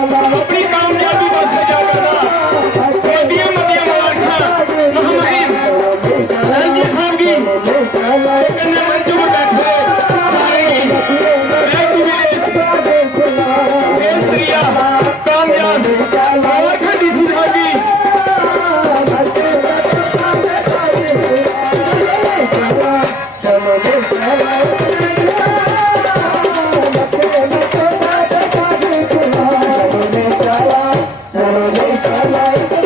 अपनी कामयाबी को सजा करना बेटियां मतियां मलाखा महमदी खान की कन्या मंच में बैठे कामयाब मलाखा दी जिंदगी Like